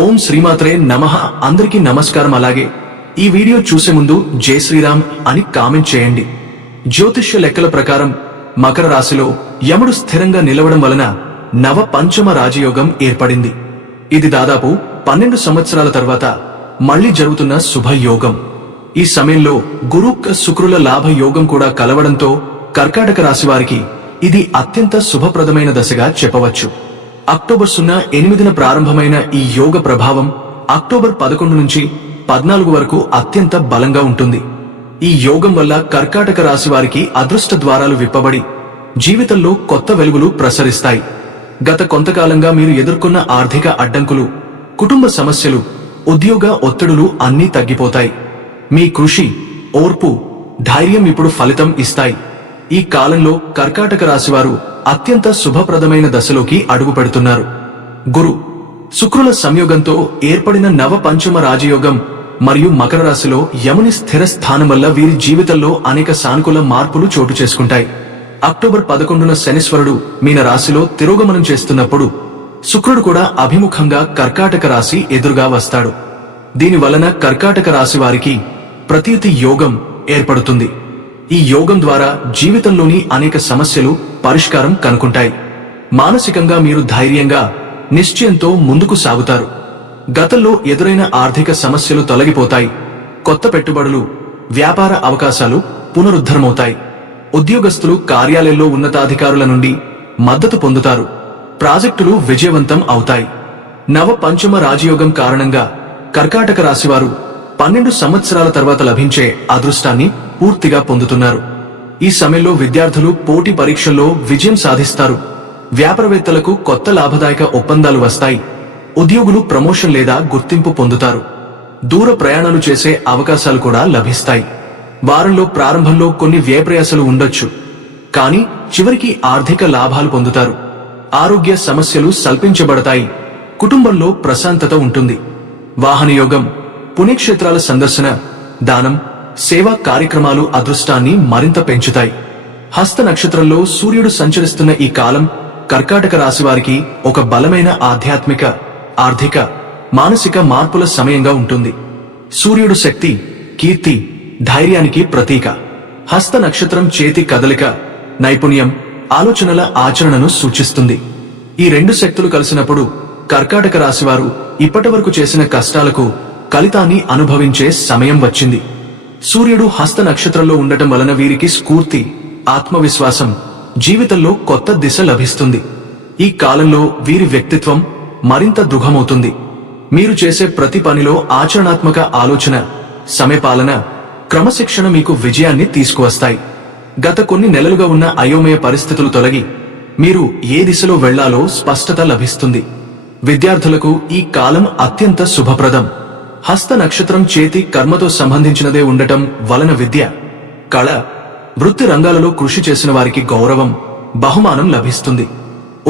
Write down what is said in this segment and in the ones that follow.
ఓం శ్రీమాత్రే నమః. అందరికీ నమస్కారం. అలాగే ఈ వీడియో చూసే ముందు జై శ్రీరామ్ అని కామెంట్ చేయండి. జ్యోతిష్య లెక్కల ప్రకారం మకర రాశిలో యముడు స్థిరంగా నిలవడం వలన నవ పంచమ రాజయోగం ఏర్పడింది. ఇది దాదాపు 12 సంవత్సరాల తర్వాత మళ్లీ జరుగుతున్న శుభయోగం. ఈ సమయంలో గురు శుక్రుల లాభ యోగం కూడా కలవడంతో కర్కాటక రాశి వారికి ఇది అత్యంత శుభప్రదమైన దశగా చెప్పవచ్చు. అక్టోబర్ 08న ప్రారంభమైన ఈ యోగ ప్రభావం అక్టోబర్ 11 నుంచి 14 వరకు అత్యంత బలంగా ఉంటుంది. ఈ యోగం వల్ల కర్కాటక రాశి వారికి అదృష్ట ద్వారాలు విప్పబడి జీవితంలో కొత్త వెలుగులు ప్రసరిస్తాయి. గత కొంతకాలంగా మీరు ఎదుర్కొన్న ఆర్థిక అడ్డంకులు, కుటుంబ సమస్యలు, ఉద్యోగ ఒత్తిడులు అన్నీ తగ్గిపోతాయి. మీ కృషి, ఓర్పు, ధైర్యం ఇప్పుడు ఫలితం ఇస్తాయి. ఈ కాలంలో కర్కాటక రాశివారు అత్యంత శుభప్రదమైన దశలోకి అడుగు పెడుతున్నారు. గురు శుక్రుల సంయోగంతో ఏర్పడిన నవ పంచమ రాజయోగం మరియు మకర రాశిలో యముని స్థిర స్థానం వల్ల వీరి జీవితంలో అనేక సానుకూల మార్పులు చోటు చేసుకుంటాయి. అక్టోబర్ 11న శనీశ్వరుడు మీన రాశిలో తిరోగమనం చేస్తున్నప్పుడు శుక్రుడు కూడా అభిముఖంగా కర్కాటక రాశి ఎదురుగా వస్తాడు. దీని వలన కర్కాటక రాశి వారికి ప్రతీతి యోగం ఏర్పడుతుంది. ఈ యోగం ద్వారా జీవితంలోని అనేక సమస్యలు పరిష్కారం కనుకుంటాయి. మానసికంగా మీరు ధైర్యంగా, నిశ్చయంతో ముందుకు సాగుతారు. గతంలో ఎదురైన ఆర్థిక సమస్యలు తొలగిపోతాయి. కొత్త పెట్టుబడులు, వ్యాపార అవకాశాలు పునరుద్ధరణమవుతాయి. ఉద్యోగస్తులు కార్యాలయంలో ఉన్నతాధికారుల నుండి మద్దతు పొందుతారు. ప్రాజెక్టులు విజయవంతం అవుతాయి. నవ పంచమ రాజయోగం కారణంగా కర్కాటక రాశివారు 12 సంవత్సరాల తర్వాత లభించే అదృష్టాన్ని పూర్తిగా పొందుతున్నారు. ఈ సమయంలో విద్యార్థులు పోటీ పరీక్షల్లో విజయం సాధిస్తారు. వ్యాపారవేత్తలకు కొత్త లాభదాయక ఒప్పందాలు వస్తాయి. ఉద్యోగులు ప్రమోషన్ లేదా గుర్తింపు పొందుతారు. దూర ప్రయాణాలు చేసే అవకాశాలు కూడా లభిస్తాయి. వారంలో ప్రారంభంలో కొన్ని వ్యయప్రయాసలు ఉండొచ్చు, కానీ చివరికి ఆర్థిక లాభాలు పొందుతారు. ఆరోగ్య సమస్యలు సల్పించబడతాయి. కుటుంబంలో ప్రశాంతత ఉంటుంది. వాహనయోగం, పుణ్యక్షేత్రాల సందర్శన, దానం, సేవా కార్యక్రమాలు అదృష్టాన్ని మరింత పెంచుతాయి. హస్త నక్షత్రంలో సూర్యుడు సంచరిస్తున్న ఈ కాలం కర్కాటక రాశివారికి ఒక బలమైన ఆధ్యాత్మిక, ఆర్థిక, మానసిక మార్పుల సమయంగా ఉంటుంది. సూర్యుడు శక్తి, కీర్తి, ధైర్యానికి ప్రతీక. హస్త నక్షత్రం చేతి కదలిక, నైపుణ్యం, ఆలోచనల ఆచరణను సూచిస్తుంది. ఈ రెండు శక్తులు కలిసినప్పుడు కర్కాటక రాశివారు ఇప్పటివరకు చేసిన కష్టాలకు ఫలితాన్ని అనుభవించే సమయం వచ్చింది. సూర్యుడు హస్త నక్షత్రంలో ఉండటం వలన వీరికి స్ఫూర్తి, ఆత్మవిశ్వాసం, జీవితంలో కొత్త దిశ లభిస్తుంది. ఈ కాలంలో వీరి వ్యక్తిత్వం మరింత దృఢమవుతుంది. మీరు చేసే ప్రతి పనిలో ఆచరణాత్మక ఆలోచన, సమయపాలన, క్రమశిక్షణ మీకు విజయాన్ని తీసుకువస్తాయి. గత కొన్ని నెలలుగా ఉన్న అయోమయ పరిస్థితులు తొలగి మీరు ఏ దిశలో వెళ్లాలో స్పష్టత లభిస్తుంది. విద్యార్థులకు ఈ కాలం అత్యంత శుభప్రదం. హస్త నక్షత్రం చేతి కర్మతో సంబంధించినదే ఉండటం వలన విద్య, కళ, వృత్తి రంగాలలో కృషి చేసిన వారికి గౌరవం, బహుమానం లభిస్తుంది.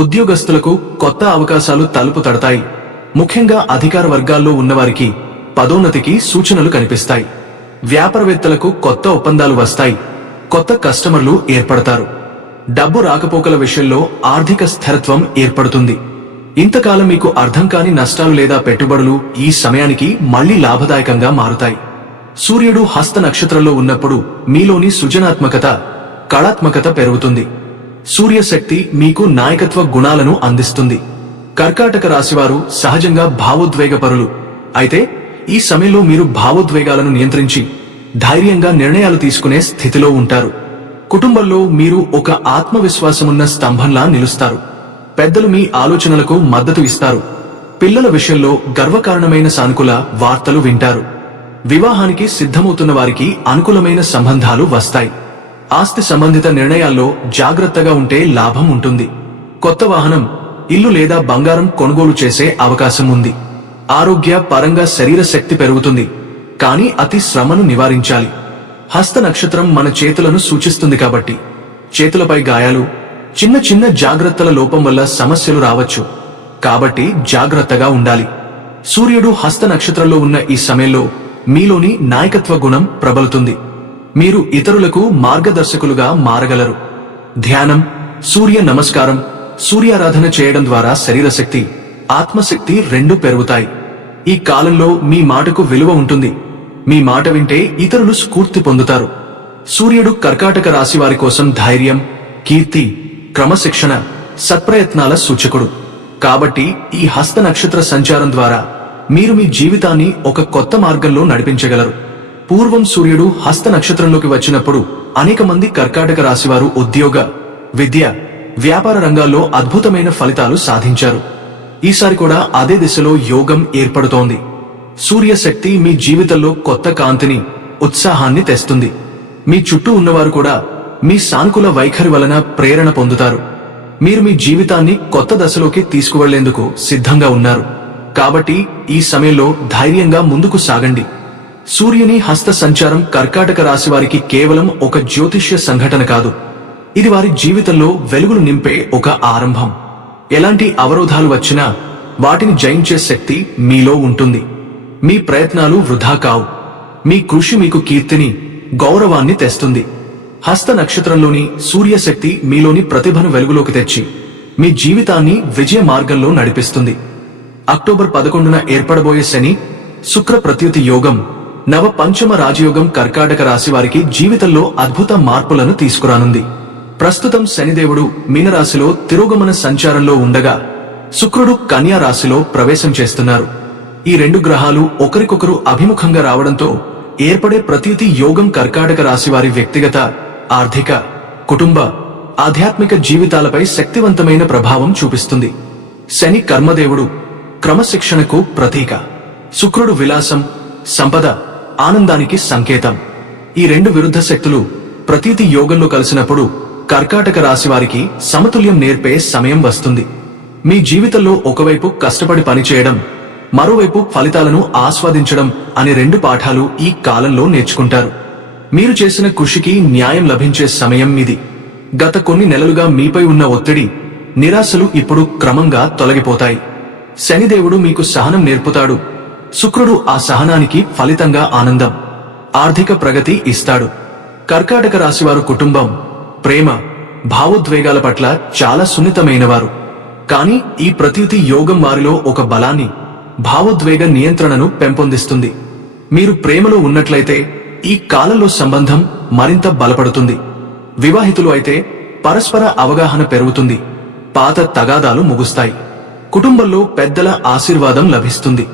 ఉద్యోగస్తులకు కొత్త అవకాశాలు తలుపు తడతాయి. ముఖ్యంగా అధికార వర్గాల్లో ఉన్నవారికి పదోన్నతికి సూచనలు కనిపిస్తాయి. వ్యాపారవేత్తలకు కొత్త ఒప్పందాలు వస్తాయి. కొత్త కస్టమర్లు ఏర్పడతారు. డబ్బు రాకపోకల విషయంలో ఆర్థిక స్థిరత్వం ఏర్పడుతుంది. ఇంతకాలం మీకు అర్థం కాని నష్టాలు లేదా పెట్టుబడులు ఈ సమయానికి మళ్లీ లాభదాయకంగా మారుతాయి. సూర్యుడు హస్త నక్షత్రంలో ఉన్నప్పుడు మీలోని సృజనాత్మకత, కళాత్మకత పెరుగుతుంది. సూర్యశక్తి మీకు నాయకత్వ గుణాలను అందిస్తుంది. కర్కాటక రాశివారు సహజంగా భావోద్వేగపరులు. అయితే ఈ సమయంలో మీరు భావోద్వేగాలను నియంత్రించి ధైర్యంగా నిర్ణయాలు తీసుకునే స్థితిలో ఉంటారు. కుటుంబంలో మీరు ఒక ఆత్మవిశ్వాసమున్న స్తంభంలా నిలుస్తారు. పెద్దలు మీ ఆలోచనలకు మద్దతు ఇస్తారు. పిల్లల విషయంలో గర్వకారణమైన సానుకూల వార్తలు వింటారు. వివాహానికి సిద్ధమవుతున్న వారికి అనుకూలమైన సంబంధాలు వస్తాయి. ఆస్తి సంబంధిత నిర్ణయాల్లో జాగ్రత్తగా ఉంటే లాభం ఉంటుంది. కొత్త వాహనం, ఇల్లు లేదా బంగారం కొనుగోలు చేసే అవకాశం ఉంది. ఆరోగ్య పరంగా శరీర శక్తి పెరుగుతుంది, కానీ అతి శ్రమను నివారించాలి. హస్త నక్షత్రం మన చేతులను సూచిస్తుంది కాబట్టి చేతులపై గాయాలు, చిన్న చిన్న జాగ్రత్తల లోపం వల్ల సమస్యలు రావచ్చు. కాబట్టి జాగ్రత్తగా ఉండాలి. సూర్యుడు హస్త నక్షత్రంలో ఉన్న ఈ సమయంలో మీలోని నాయకత్వ గుణం ప్రబలుతుంది. మీరు ఇతరులకు మార్గదర్శకులుగా మారగలరు. ధ్యానం, సూర్య నమస్కారం, సూర్యారాధన చేయడం ద్వారా శరీరశక్తి, ఆత్మశక్తి రెండూ పెరుగుతాయి. ఈ కాలంలో మీ మాటకు విలువ ఉంటుంది. మీ మాట వింటే ఇతరులు స్ఫూర్తి పొందుతారు. సూర్యుడు కర్కాటక రాశి వారి కోసం ధైర్యం, కీర్తి, క్రమశిక్షణ, సత్ప్రయత్నాల సూచకుడు. కాబట్టి ఈ హస్త నక్షత్ర సంచారం ద్వారా మీరు మీ జీవితాన్ని ఒక కొత్త మార్గంలో నడిపించగలరు. పూర్వం సూర్యుడు హస్త నక్షత్రంలోకి వచ్చినప్పుడు అనేక మంది కర్కాటక రాశివారు ఉద్యోగ, విద్య, వ్యాపార రంగాల్లో అద్భుతమైన ఫలితాలు సాధించారు. ఈసారి కూడా అదే దిశలో యోగం ఏర్పడుతోంది. సూర్య శక్తి మీ జీవితంలో కొత్త కాంతిని, ఉత్సాహాన్ని తెస్తుంది. మీ చుట్టూ ఉన్నవారు కూడా మీ సానుకూల వైఖరి వలన ప్రేరణ పొందుతారు. మీరు మీ జీవితాన్ని కొత్త దశలోకి తీసుకువెళ్లేందుకు సిద్ధంగా ఉన్నారు. కాబట్టి ఈ సమయంలో ధైర్యంగా ముందుకు సాగండి. సూర్యుని హస్త సంచారం కర్కాటక రాశి వారికి కేవలం ఒక జ్యోతిష్య సంఘటన కాదు. ఇది వారి జీవితంలో వెలుగులు నింపే ఒక ఆరంభం. ఎలాంటి అవరోధాలు వచ్చినా వాటిని జయించే శక్తి మీలో ఉంటుంది. మీ ప్రయత్నాలు వృధా కావు. మీ కృషి మీకు కీర్తిని, గౌరవాన్ని తెస్తుంది. హస్త నక్షత్రంలోని సూర్యశక్తి మీలోని ప్రతిభను వెలుగులోకి తెచ్చి మీ జీవితాన్ని విజయ మార్గంలో నడిపిస్తుంది. అక్టోబర్ 11న ఏర్పడబోయే శని, శుక్ర ప్రత్యుతి యోగం, నవ పంచమ రాజయోగం కర్కాటక రాశి వారికి జీవితంలో అద్భుత మార్పులను తీసుకురానుంది. ప్రస్తుతం శనిదేవుడు మీనరాశిలో తిరోగమన సంచారంలో ఉండగా శుక్రుడు కన్యా రాశిలో ప్రవేశం చేస్తున్నారు. ఈ రెండు గ్రహాలు ఒకరికొకరు అభిముఖంగా రావడంతో ఏర్పడే ప్రత్యుతి యోగం కర్కాటక రాశి వారి వ్యక్తిగత, ఆర్థిక, కుటుంబ, ఆధ్యాత్మిక జీవితాలపై శక్తివంతమైన ప్రభావం చూపిస్తుంది. శని కర్మదేవుడు, క్రమశిక్షణకు ప్రతీక. శుక్రుడు విలాసం, సంపద, ఆనందానికి సంకేతం. ఈ రెండు విరుద్ధ శక్తులు ప్రతీతి యోగంలో కలిసినప్పుడు కర్కాటక రాశి వారికి సమతుల్యం నేర్పే సమయం వస్తుంది. మీ జీవితంలో ఒకవైపు కష్టపడి పనిచేయడం, మరోవైపు ఫలితాలను ఆస్వాదించడం అనే రెండు పాఠాలు ఈ కాలంలో నేర్చుకుంటారు. మీరు చేసిన కృషికి న్యాయం లభించే సమయం ఇది. గత కొన్ని నెలలుగా మీపై ఉన్న ఒత్తిడి, నిరాశలు ఇప్పుడు క్రమంగా తొలగిపోతాయి. శనిదేవుడు మీకు సహనం నేర్పుతాడు. శుక్రుడు ఆ సహనానికి ఫలితంగా ఆనందం, ఆర్థిక ప్రగతి ఇస్తాడు. కర్కాటక రాశివారు కుటుంబం, ప్రేమ, భావోద్వేగాల పట్ల చాలా సున్నితమైనవారు. కానీ ఈ ప్రత్యుతి యోగం వారిలో ఒక బలాన్ని, భావోద్వేగ నియంత్రణను పెంపొందిస్తుంది. మీరు ప్రేమలో ఉన్నట్లయితే ఈ కాలంలో సంబంధం మరింత బలపడుతుంది. వివాహితులు అయితే పరస్పర అవగాహన పెరుగుతుంది. పాత తగాదాలు ముగుస్తాయి. కుటుంబంలో పెద్దల ఆశీర్వాదం లభిస్తుంది.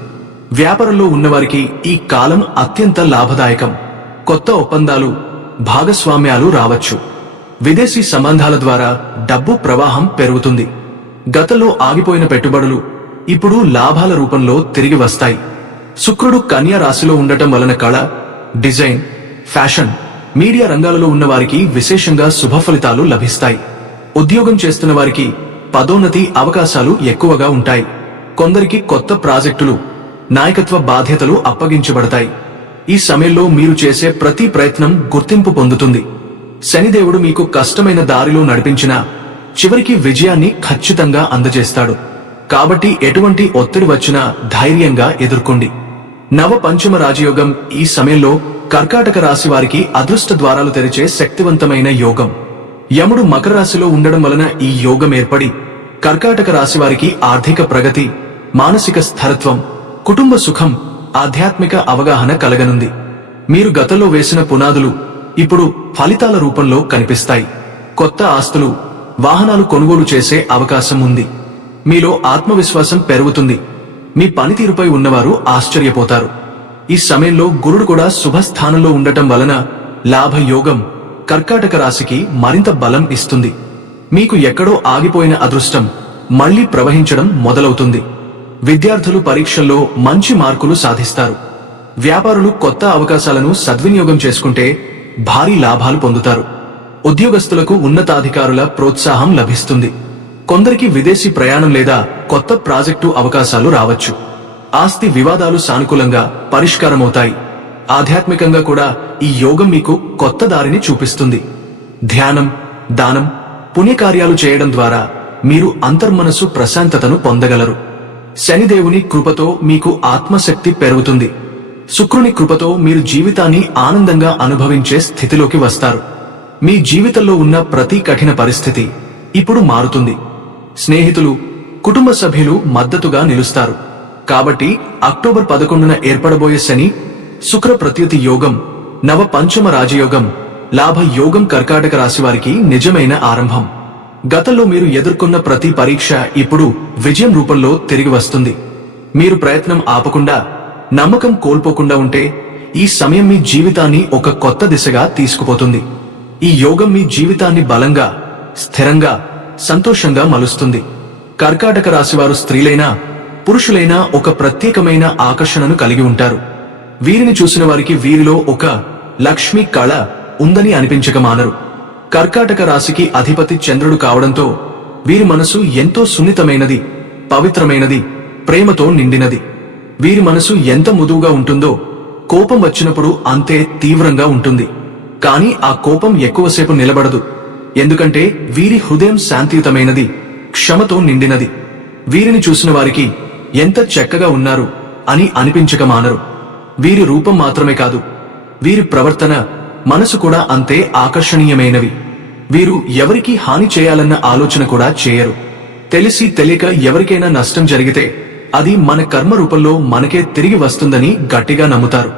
వ్యాపారంలో ఉన్నవారికి ఈ కాలం అత్యంత లాభదాయకం. కొత్త ఒప్పందాలు, భాగస్వామ్యాలు రావచ్చు. విదేశీ సంబంధాల ద్వారా డబ్బు ప్రవాహం పెరుగుతుంది. గతంలో ఆగిపోయిన పెట్టుబడులు ఇప్పుడు లాభాల రూపంలో తిరిగి వస్తాయి. శుక్రుడు కన్యా రాశిలో ఉండటం వలన కళ, డిజైన్, ఫ్యాషన్, మీడియా రంగాలలో ఉన్నవారికి విశేషంగా శుభ ఫలితాలు లభిస్తాయి. ఉద్యోగం చేస్తున్న వారికి పదోన్నతి అవకాశాలు ఎక్కువగా ఉంటాయి. కొందరికి కొత్త ప్రాజెక్టులు, నాయకత్వ బాధ్యతలు అప్పగించబడతాయి. ఈ సమయంలో మీరు చేసే ప్రతి ప్రయత్నం గుర్తింపు పొందుతుంది. శనిదేవుడు మీకు కష్టమైన దారిలో నడిపించినా చివరికి విజయాన్ని ఖచ్చితంగా అందజేస్తాడు. కాబట్టి ఎటువంటి ఒత్తిడి వచ్చినా ధైర్యంగా ఎదుర్కోండి. నవ పంచమ రాజయోగం ఈ సమయంలో కర్కాటక రాశి వారికి అదృష్ట ద్వారాలు తెరిచే శక్తివంతమైన యోగం. యముడు మకర రాశిలో ఉండడం వలన ఈ యోగం ఏర్పడి కర్కాటక రాశి వారికి ఆర్థిక ప్రగతి, మానసిక స్థిరత్వం, కుటుంబ సుఖం, ఆధ్యాత్మిక అవగాహన కలగనుంది. మీరు గతంలో వేసిన పునాదులు ఇప్పుడు ఫలితాల రూపంలో కనిపిస్తాయి. కొత్త ఆస్తులు, వాహనాలు కొనుగోలు చేసే అవకాశం ఉంది. మీలో ఆత్మవిశ్వాసం పెరుగుతుంది. మీ పనితీరుపై ఉన్నవారు ఆశ్చర్యపోతారు. ఈ సమయంలో గురుడు కూడా శుభస్థానంలో ఉండటం వలన లాభయోగం కర్కాటక రాశికి మరింత బలం ఇస్తుంది. మీకు ఎక్కడో ఆగిపోయిన అదృష్టం మళ్లీ ప్రవహించడం మొదలవుతుంది. విద్యార్థులు పరీక్షల్లో మంచి మార్కులు సాధిస్తారు. వ్యాపారులు కొత్త అవకాశాలను సద్వినియోగం చేసుకుంటే భారీ లాభాలు పొందుతారు. ఉద్యోగస్తులకు ఉన్నతాధికారుల ప్రోత్సాహం లభిస్తుంది. కొందరికి విదేశీ ప్రయాణం లేదా కొత్త ప్రాజెక్టు అవకాశాలు రావచ్చు. ఆస్తి వివాదాలు సానుకూలంగా పరిష్కారమవుతాయి. ఆధ్యాత్మికంగా కూడా ఈ యోగం మీకు కొత్త దారిని చూపిస్తుంది. ధ్యానం, దానం, పుణ్యకార్యాలు చేయడం ద్వారా మీరు అంతర్మనస్సు ప్రశాంతతను పొందగలరు. శనిదేవుని కృపతో మీకు ఆత్మశక్తి పెరుగుతుంది. శుక్రుని కృపతో మీరు జీవితాన్ని ఆనందంగా అనుభవించే స్థితిలోకి వస్తారు. మీ జీవితంలో ఉన్న ప్రతి కఠిన పరిస్థితి ఇప్పుడు మారుతుంది. స్నేహితులు, కుటుంబ సభ్యులు మద్దతుగా నిలుస్తారు. కాబట్టి అక్టోబర్ 11న ఏర్పడబోయే శని శుక్ర ప్రత్యుతి యోగం నవ పంచమ రాజయోగం లాభ యోగం కర్కాటక రాశి వారికి నిజమైన ఆరంభం. గతంలో మీరు ఎదుర్కొన్న ప్రతి పరీక్ష ఇప్పుడు విజయం రూపంలో తిరిగి వస్తుంది. మీరు ప్రయత్నం ఆపకుండా, నమ్మకం కోల్పోకుండా ఉంటే ఈ సమయం మీ జీవితాన్ని ఒక కొత్త దిశగా తీసుకుపోతుంది. ఈ యోగం మీ జీవితాన్ని బలంగా, స్థిరంగా, సంతోషంగా మలుస్తుంది. కర్కాటక రాశివారు స్త్రీలైనా పురుషులైనా ఒక ప్రత్యేకమైన ఆకర్షణను కలిగి ఉంటారు. వీరిని చూసిన వారికి వీరిలో ఒక లక్ష్మీ కళ ఉందని అనిపించక మానరు. కర్కాటక రాశికి అధిపతి చంద్రుడు కావడంతో వీరి మనసు ఎంతో సున్నితమైనది, పవిత్రమైనది, ప్రేమతో నిండినది. వీరి మనసు ఎంత మృదువుగా ఉంటుందో కోపం వచ్చినప్పుడు అంతే తీవ్రంగా ఉంటుంది. కానీ ఆ కోపం ఎక్కువసేపు నిలబడదు. ఎందుకంటే వీరి హృదయం శాంతియుతమైనది, క్షమతో నిండినది. వీరిని చూసిన వారికి ఎంత చక్కగా ఉన్నారు అని అనిపించక మానరు. వీరి రూపం మాత్రమే కాదు, వీరి ప్రవర్తన, మనసు కూడా అంతే ఆకర్షణీయమైనవి. వీరు ఎవరికీ హాని చేయాలన్న ఆలోచన కూడా చేయరు. తెలిసి తెలియక ఎవరికైనా నష్టం జరిగితే అది మన కర్మ రూపంలో మనకే తిరిగి వస్తుందని గట్టిగా నమ్ముతారు.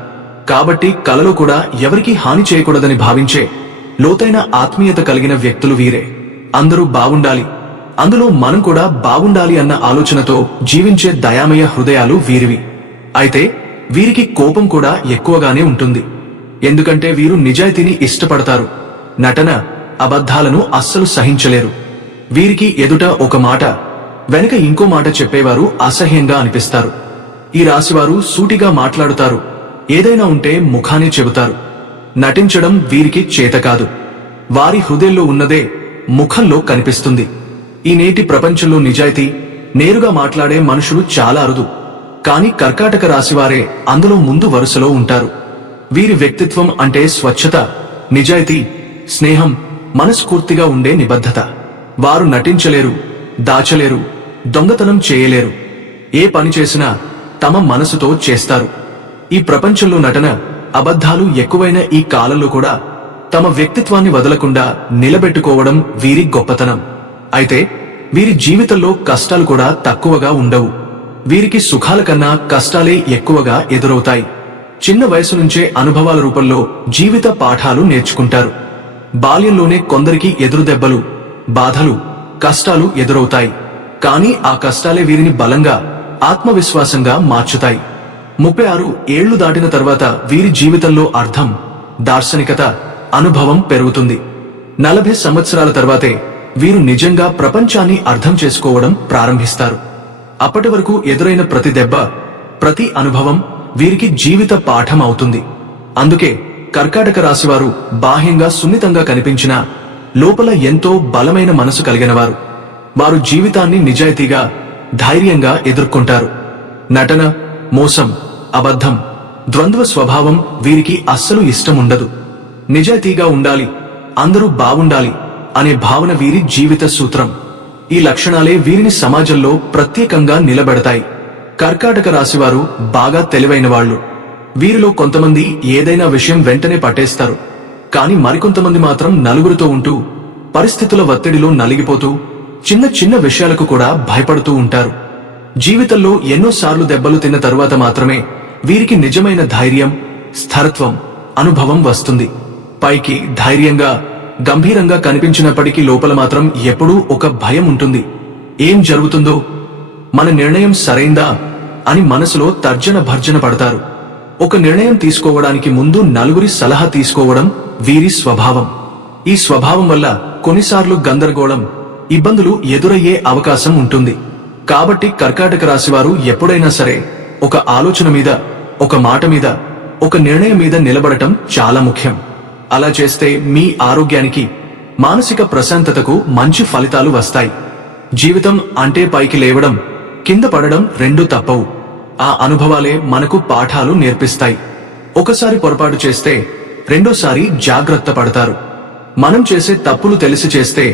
కాబట్టి కలలో కూడా ఎవరికీ హాని చేయకూడదని భావించే లోతైన ఆత్మీయత కలిగిన వ్యక్తులు వీరే. అందరూ బాగుండాలి, అందులో మనం కూడా బాగుండాలి అన్న ఆలోచనతో జీవించే దయామయ హృదయాలు వీరివి. అయితే వీరికి కోపం కూడా ఎక్కువగానే ఉంటుంది. ఎందుకంటే వీరు నిజాయితీని ఇష్టపడతారు. నటన, అబద్ధాలను అస్సలు సహించలేరు. వీరికి ఎదుట ఒక మాట, వెనక ఇంకో మాట చెప్పేవారు అసహ్యంగా అనిపిస్తారు. ఈ రాశివారు సూటిగా మాట్లాడుతారు. ఏదైనా ఉంటే ముఖానే చెబుతారు. నటించడం వీరికి చేత కాదు. వారి హృదయంలో ఉన్నదే ముఖంలో కనిపిస్తుంది. ఈ నేటి ప్రపంచంలో నిజాయితీ, నేరుగా మాట్లాడే మనుషులు చాలా అరుదు. కానీ కర్కాటక రాశివారే అందులో ముందు వరుసలో ఉంటారు. వీరి వ్యక్తిత్వం అంటే స్వచ్ఛత, నిజాయితీ, స్నేహం, మనస్ఫూర్తిగా ఉండే నిబద్ధత. వారు నటించలేరు, దాచలేరు, దొంగతనం చేయలేరు. ఏ పని చేసినా తమ మనసుతో చేస్తారు. ఈ ప్రపంచంలో నటన, అబద్ధాలు ఎక్కువైన ఈ కాలంలో కూడా తమ వ్యక్తిత్వాన్ని వదలకుండా నిలబెట్టుకోవడం వీరి గొప్పతనం. అయితే వీరి జీవితంలో కష్టాలు కూడా తక్కువగా ఉండవు. వీరికి సుఖాల కన్నా కష్టాలే ఎక్కువగా ఎదురవుతాయి. చిన్న వయసు నుంచే అనుభవాల రూపంలో జీవిత పాఠాలు నేర్చుకుంటారు. బాల్యంలోనే కొందరికి ఎదురుదెబ్బలు, బాధలు, కష్టాలు ఎదురవుతాయి. కానీ ఆ కష్టాలే వీరిని బలంగా, ఆత్మవిశ్వాసంగా మార్చుతాయి. 36 ఏళ్లు దాటిన తర్వాత వీరి జీవితంలో అర్థం, దార్శనికత, అనుభవం పెరుగుతుంది. 40 సంవత్సరాల తర్వాతే వీరు నిజంగా ప్రపంచాన్ని అర్థం చేసుకోవడం ప్రారంభిస్తారు. అప్పటి వరకు ఎదురైన ప్రతి దెబ్బ, ప్రతి అనుభవం వీరికి జీవిత పాఠం అవుతుంది. అందుకే కర్కాటక రాశివారు బాహ్యంగా సున్నితంగా కనిపించినా లోపల ఎంతో బలమైన మనసు కలిగినవారు. వారు జీవితాన్ని నిజాయితీగా, ధైర్యంగా ఎదుర్కొంటారు. నటన, మోసం, అబద్ధం, ద్వంద్వ స్వభావం వీరికి అస్సలు ఇష్టముండదు. నిజాయితీగా ఉండాలి, అందరూ బాగుండాలి అనే భావన వీరి జీవిత సూత్రం. ఈ లక్షణాలే వీరిని సమాజంలో ప్రత్యేకంగా నిలబెడతాయి. కర్కాటక రాశివారు బాగా తెలివైన వాళ్ళు. వీరిలో కొంతమంది ఏదైనా విషయం వెంటనే పట్టేస్తారు. కాని మరికొంతమంది మాత్రం నలుగురితో ఉంటూ, పరిస్థితుల ఒత్తిడిలో నలిగిపోతూ, చిన్న చిన్న విషయాలకు కూడా భయపడుతూ ఉంటారు. జీవితంలో ఎన్నోసార్లు దెబ్బలు తిన్న తరువాత మాత్రమే వీరికి నిజమైన ధైర్యం, స్థిరత్వం, అనుభవం వస్తుంది. పైకి ధైర్యంగా, గంభీరంగా కనిపించినప్పటికీ లోపల మాత్రం ఎప్పుడూ ఒక భయం ఉంటుంది. ఏం జరుగుతుందో, మన నిర్ణయం సరైందా అని మనసులో తర్జన భర్జన పడతారు. ఒక నిర్ణయం తీసుకోవడానికి ముందు నలుగురి సలహా తీసుకోవడం వీరి స్వభావం. ఈ స్వభావం వల్ల కొన్నిసార్లు గందరగోళం, ఇబ్బందులు ఎదురయ్యే అవకాశం ఉంటుంది. కాబట్టి కర్కాటక రాశివారు ఎప్పుడైనా సరే ఒక ఆలోచన మీద, ఒక మాట మీద, ఒక నిర్ణయం మీద నిలబడటం చాలా ముఖ్యం. అలా చేస్తే మీ ఆరోగ్యానికి, మానసిక ప్రశాంతతకు మంచి ఫలితాలు వస్తాయి. జీవితం అంటే పైకి లేవడం, కింద పడడం రెండూ తప్పవు. ఆ అనుభవాలే మనకు పాఠాలు నేర్పిస్తాయి. ఒకసారి పొరపాటు చేస్తే రెండోసారి జాగ్రత్త పడతారు. మనం చేసే తప్పులు తెలిసి చేస్తే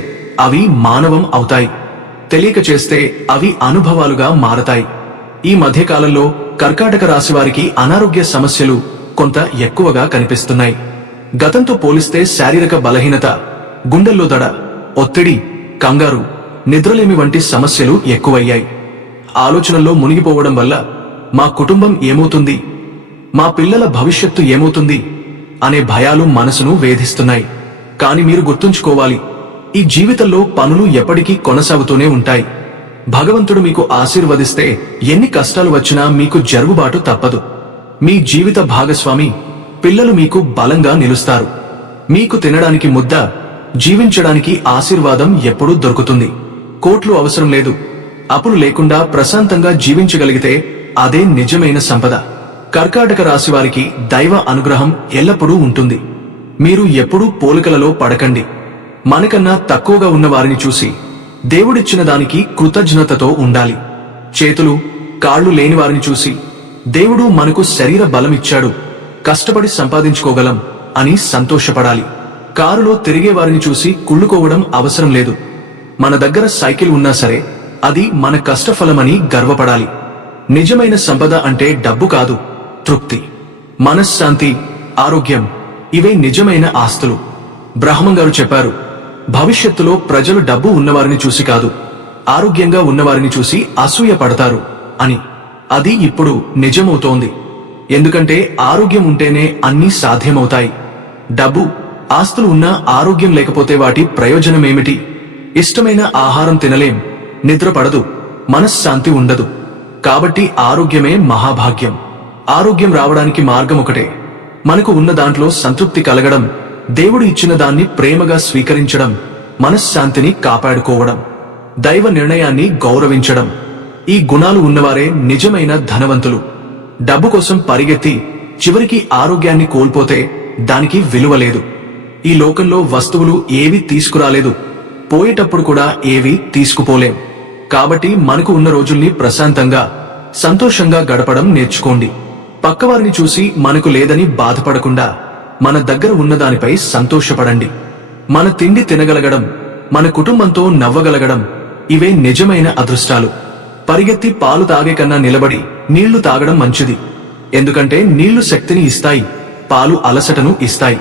అవి మానవం అవుతాయి. తెలియక చేస్తే అవి అనుభవాలుగా మారతాయి. ఈ మధ్యకాలంలో కర్కాటక రాశివారికి అనారోగ్య సమస్యలు కొంత ఎక్కువగా కనిపిస్తున్నాయి. గతంతో పోలిస్తే శారీరక బలహీనత, గుండెల్లో దడ, ఒత్తిడి, కంగారు, నిద్రలేమి వంటి సమస్యలు ఎక్కువయ్యాయి. ఆలోచనల్లో మునిగిపోవడం వల్ల మా కుటుంబం ఏమవుతుంది, మా పిల్లల భవిష్యత్తు ఏమవుతుంది అనే భయాలు మనసును వేధిస్తున్నాయి. కాని మీరు గుర్తుంచుకోవాలి, ఈ జీవితంలో పనులు ఎప్పటికీ కొనసాగుతూనే ఉంటాయి. భగవంతుడు మీకు ఆశీర్వదిస్తే ఎన్ని కష్టాలు వచ్చినా మీకు జరుగుబాటు తప్పదు. మీ జీవిత భాగస్వామి, పిల్లలు మీకు బలంగా నిలుస్తారు. మీకు తినడానికి ముద్ద, జీవించడానికి ఆశీర్వాదం ఎప్పుడూ దొరుకుతుంది. కోట్లు అవసరం లేదు. అప్పులు లేకుండా ప్రశాంతంగా జీవించగలిగితే అదే నిజమైన సంపద. కర్కాటక రాశి వారికి దైవ అనుగ్రహం ఎల్లప్పుడూ ఉంటుంది. మీరు ఎప్పుడూ పోలికలలో పడకండి. మనకన్నా తక్కువగా ఉన్న వారిని చూసి దేవుడిచ్చిన దానికి కృతజ్ఞతతో ఉండాలి. చేతులు కాళ్లు లేని వారిని చూసి దేవుడు మనకు శరీర బలమిచ్చాడు, కష్టపడి సంపాదించుకోగలం అని సంతోషపడాలి. కారులో తిరిగే వారిని చూసి కుళ్ళుకోవడం అవసరం లేదు. మన దగ్గర సైకిల్ ఉన్నా సరే అది మన కష్టఫలమని గర్వపడాలి. నిజమైన సంపద అంటే డబ్బు కాదు, తృప్తి, మనశ్శాంతి, ఆరోగ్యం, ఇవే నిజమైన ఆస్తులు. బ్రహ్మం గారు చెప్పారు, భవిష్యత్తులో ప్రజలు డబ్బు ఉన్నవారిని చూసి కాదు, ఆరోగ్యంగా ఉన్నవారిని చూసి అసూయ పడతారు అని. అది ఇప్పుడు నిజమవుతోంది. ఎందుకంటే ఆరోగ్యం ఉంటేనే అన్నీ సాధ్యమవుతాయి. డబ్బు, ఆస్తులు ఉన్నా ఆరోగ్యం లేకపోతే వాటి ప్రయోజనమేమిటి? ఇష్టమైన ఆహారం తినలేం, నిద్ర పడదు, మనశ్శాంతి ఉండదు. కాబట్టి ఆరోగ్యమే మహాభాగ్యం. ఆరోగ్యం రావడానికి మార్గం ఒకటే, మనకు ఉన్న దాంట్లో సంతృప్తి కలగడం, దేవుడు ఇచ్చిన దాన్ని ప్రేమగా స్వీకరించడం, మనశ్శాంతిని కాపాడుకోవడం, దైవ నిర్ణయాన్ని గౌరవించడం. ఈ గుణాలు ఉన్నవారే నిజమైన ధనవంతులు. డబ్బు కోసం పరిగెత్తి చివరికి ఆరోగ్యాన్ని కోల్పోతే దానికి విలువ లేదు. ఈ లోకంలో వస్తువులు ఏవి తీసుకురాలేదు, పోయేటప్పుడు కూడా ఏవి తీసుకుపోలేం. కాబట్టి మనకు ఉన్న రోజుల్ని ప్రశాంతంగా, సంతోషంగా గడపడం నేర్చుకోండి. పక్కవారిని చూసి మనకు లేదని బాధపడకుండా మన దగ్గర ఉన్నదానిపై సంతోషపడండి. మన తిండి తినగలగడం, మన కుటుంబంతో నవ్వగలగడం, ఇవే నిజమైన అదృష్టాలు. పరిగెత్తి పాలు తాగే కన్నా నిలబడి నీళ్లు తాగడం మంచిది. ఎందుకంటే నీళ్లు శక్తిని ఇస్తాయి, పాలు అలసటను ఇస్తాయి.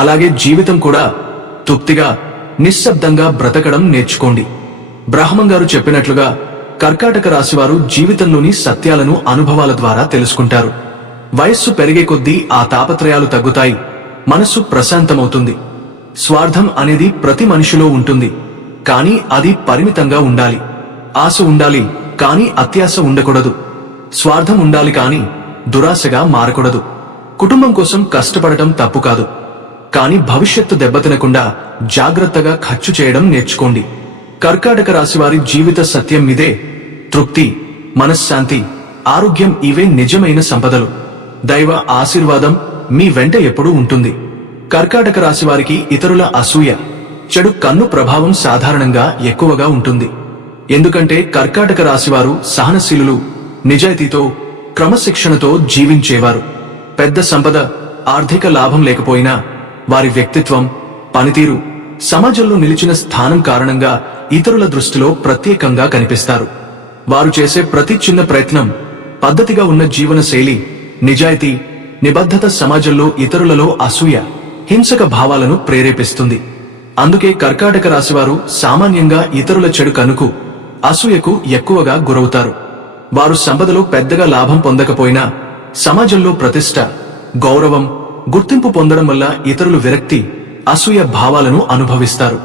అలాగే జీవితం కూడా తృప్తిగా, నిశ్శబ్దంగా బ్రతకడం నేర్చుకోండి. బ్రహ్మం గారు చెప్పినట్లుగా కర్కాటక రాశివారు జీవితంలోని సత్యాలను అనుభవాల ద్వారా తెలుసుకుంటారు. వయస్సు పెరిగే కొద్దీ ఆ తాపత్రయాలు తగ్గుతాయి, మనస్సు ప్రశాంతమవుతుంది. స్వార్థం అనేది ప్రతి మనిషిలో ఉంటుంది, కానీ అది పరిమితంగా ఉండాలి. ఆశ ఉండాలి, కానీ అత్యాశ ఉండకూడదు. స్వార్థం ఉండాలి, కానీ దురాశగా మారకూడదు. కుటుంబం కోసం కష్టపడటం తప్పు కాదు, కానీ భవిష్యత్తు దెబ్బతినకుండా జాగ్రత్తగా ఖర్చు చేయడం నేర్చుకోండి. కర్కాటక రాశివారి జీవిత సత్యం ఇదే. తృప్తి, మనశ్శాంతి, ఆరోగ్యం, ఇవే నిజమైన సంపదలు. దైవ ఆశీర్వాదం మీ వెంట ఎప్పుడూ ఉంటుంది. కర్కాటక రాశివారికి ఇతరుల అసూయ, చెడు కన్ను ప్రభావం సాధారణంగా ఎక్కువగా ఉంటుంది. ఎందుకంటే కర్కాటక రాశివారు సహనశీలులు, నిజాయితీతో, క్రమశిక్షణతో జీవించేవారు. పెద్ద సంపద, ఆర్థిక లాభం లేకపోయినా వారి వ్యక్తిత్వం, పనితీరు, సమాజంలో నిలిచిన స్థానం కారణంగా ఇతరుల దృష్టిలో ప్రత్యేకంగా కనిపిస్తారు. వారు చేసే ప్రతి చిన్న ప్రయత్నం, పద్ధతిగా ఉన్న జీవన శైలి, నిజాయితీ, నిబద్ధత సమాజంలో ఇతరులలో అసూయ, హింసక భావాలను ప్రేరేపిస్తుంది. అందుకే కర్కాటక రాశివారు సామాన్యంగా ఇతరుల చెడు కనుకు, అసూయకు ఎక్కువగా గురవుతారు. వారు సంపదలో పెద్దగా లాభం పొందకపోయినా సమాజంలో ప్రతిష్ట, గౌరవం, గుర్తింపు పొందడం వల్ల ఇతరులు విరక్తి, అసూయ భావాలను అనుభవిస్తారు.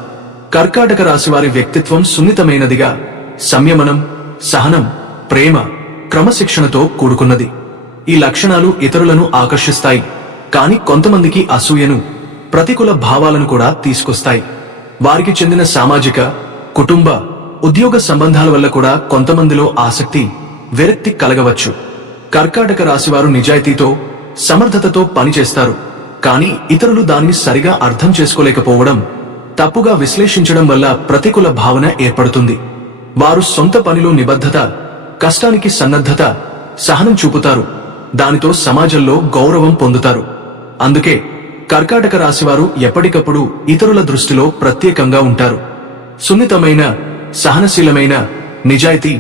కర్కాటక రాశివారి వ్యక్తిత్వం సున్నితమైనదిగా, సంయమనం, సహనం, ప్రేమ, క్రమశిక్షణతో కూడుకున్నది. ఈ లక్షణాలు ఇతరులను ఆకర్షిస్తాయి, కాని కొంతమందికి అసూయను, ప్రతికూల భావాలను కూడా తీసుకొస్తాయి. వారికి చెందిన సామాజిక, కుటుంబ, ఉద్యోగ సంబంధాల వల్ల కూడా కొంతమందిలో ఆసక్తి, విరక్తి కలగవచ్చు. కర్కాటక రాశివారు నిజాయితీతో, సమర్థతతో పనిచేస్తారు, కానీ ఇతరులు దానిని సరిగా అర్థం చేసుకోలేకపోవడం, తప్పుగా విశ్లేషించడం వల్ల ప్రతికూల భావన ఏర్పడుతుంది. వారు సొంత పనిలో నిబద్ధత, కష్టానికి సన్నద్ధత, సహనం చూపుతారు. దానితో సమాజంలో గౌరవం పొందుతారు. అందుకే కర్కాటక రాశివారు ఎప్పటికప్పుడు ఇతరుల దృష్టిలో ప్రత్యేకంగా ఉంటారు. సున్నితమైన, సహనశీలమైన, నిజాయితీ,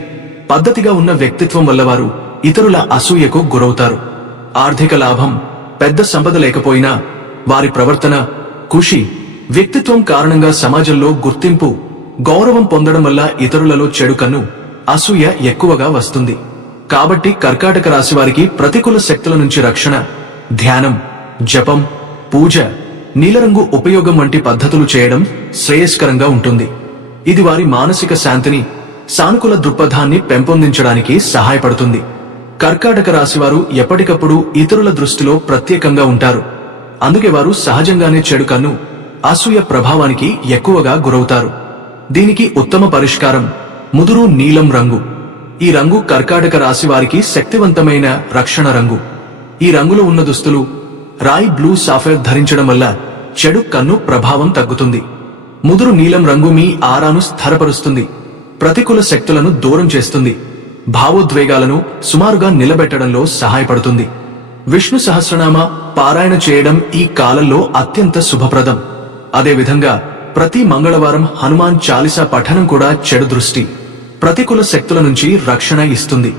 పద్ధతిగా ఉన్న వ్యక్తిత్వం వల్ల వారు ఇతరుల అసూయకు గురవుతారు. ఆర్థిక లాభం, పెద్ద సంపద లేకపోయినా వారి ప్రవర్తన, కృషి, వ్యక్తిత్వం కారణంగా సమాజంలో గుర్తింపు, గౌరవం పొందడం వల్ల ఇతరులలో చెడు కన్ను, అసూయ ఎక్కువగా వస్తుంది. కాబట్టి కర్కాటక రాశి వారికి ప్రతికూల శక్తుల నుంచి రక్షణ, ధ్యానం, జపం, పూజ, నీలరంగు ఉపయోగం వంటి పద్ధతులు చేయడం శ్రేయస్కరంగా ఉంటుంది. ఇది వారి మానసిక శాంతిని, సానుకూల దృక్పథాన్ని పెంపొందించడానికి సహాయపడుతుంది. కర్కాటక రాశివారు ఎప్పటికప్పుడు ఇతరుల దృష్టిలో ప్రత్యేకంగా ఉంటారు. అందుకే వారు సహజంగానే చెడు కన్ను, అసూయ ప్రభావానికి ఎక్కువగా గురవుతారు. దీనికి ఉత్తమ పరిష్కారం ముదురు నీలం రంగు. ఈ రంగు కర్కాటక రాశి వారికి శక్తివంతమైన రక్షణ రంగు. ఈ రంగులో ఉన్న దుస్తులు రాయి బ్లూ సాఫైర్ ధరించడం వల్ల చెడు కన్ను ప్రభావం తగ్గుతుంది. ముదురు నీలం రంగు మీ ఆరాను స్థిరపరుస్తుంది, ప్రతికూల శక్తులను దూరం చేస్తుంది, భావోద్వేగాలను సుమారుగా నిలబెట్టడంలో సహాయపడుతుంది. విష్ణు సహస్రనామ పారాయణ చేయడం ఈ కాలంలో అత్యంత శుభప్రదం. అదేవిధంగా ప్రతి మంగళవారం హనుమాన్ చాలీసా పఠనం కూడా చెడు దృష్టి, ప్రతికూల శక్తుల నుంచి రక్షణ ఇస్తుంది.